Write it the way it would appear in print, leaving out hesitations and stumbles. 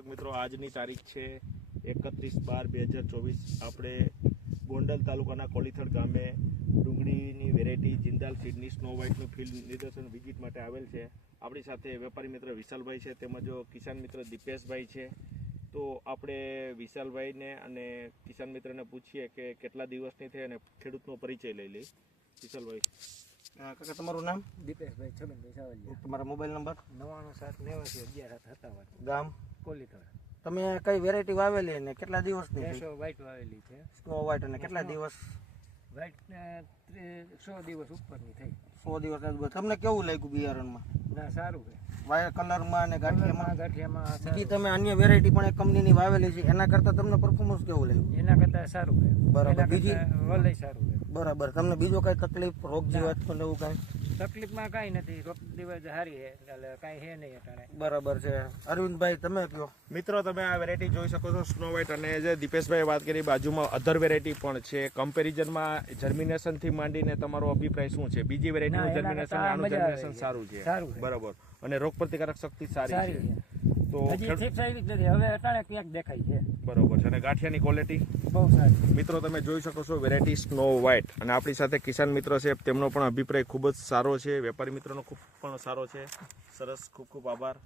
દર્શક મિત્રો, આજની તારીખ છે 31/12/2024. આપણે ગોંડલ તાલુકાના કોલીથડ ગામે ડુંગળીની વેરાયટી જિંદાલ સીડની સ્નો વ્હાઇટનું ફિલ્ડ નિદર્શન વિઝિટ માટે આવેલ છે. આપણી સાથે વેપારી મિત્ર વિશાલભાઈ છે, તેમજ કિસાન મિત્ર દીપેશભાઈ છે. તો આપણે વિશાલભાઈને અને કિસાન મિત્રને પૂછીએ કે કેટલા દિવસની થઈ અને ખેડૂતનો પરિચય લઈ લઈ. વિશાલભાઈ, કાકા તમારું નામ? દીપેશભાઈ છગનભાઈ સાવલિયા. તમારો મોબાઈલ નંબર? 978911 ગામ? કોલીથડ. તમે કઈ વેરાયટી વાવેલી અને કેટલા દિવસની? ફ્રેશો વ્હાઇટ વાવેલી છે. સ્નો વ્હાઇટ અને કેટલા દિવસ? વ્હાઇટ 100 દિવસ ઉપરની થઈ. 100 દિવસ. તમને કેવું લાગ્યું બિયારણમાં? ના, સારું છે. વાયર કલરમાં અને ગાંઠિયામાં? ગાંઠિયામાં બીજી તમે અન્ય વેરાયટી પણ એક કંપનીની વાવેલી છે, એના કરતાં તમને પરફોર્મન્સ કેવું લાગ્યું? એના કરતાં સારું છે. બરાબર. બીજી વલય સારું છે. બરાબર. તમને બીજો કઈ તકલીફ, રોગ જીવાત પણ એવું કઈ? તકલીફમાં કાંઈ નથી. રોગ દિવસ સારી છે, એટલે કાંઈ છે નહીં અટાણે. બરાબર છે. અરવિંદભાઈ તમે કહો. મિત્રો, તમે આ વેરાયટી જોઈ શકો છો, સ્નો વ્હાઇટ. અને જે દીપેશભાઈએ વાત કરી, બાજુમાં અધર વેરાયટી પણ છે. કમ્પેરિઝનમાં જર્મિનેશનથી માંડીને તમારો અભિપ્રાય શું છે? બીજી વેરાયટીનું જર્મિનેશન, આનું જર્મિનેશન સારું છે. સારું છે. બરાબર. અને રોગ પ્રતિકારક શક્તિ સારી છે. તો હજી ઠીક સારી જ નથી. હવે અટાણે ક્યાંક દેખાય છે. બરોબર છે. અને ગાંઠિયાની ક્વોલિટી બહુ સારી. મિત્રો, તમે જોઈ શકો છો વેરાયટી સ્નો વ્હાઇટ. અને આપણી સાથે કિસાન મિત્ર છે, તેમનો પણ અભિપ્રાય ખૂબ જ સારો છે. વેપારી મિત્રનો ખૂબ પણ સારો છે. સરસ, ખૂબ ખૂબ આભાર.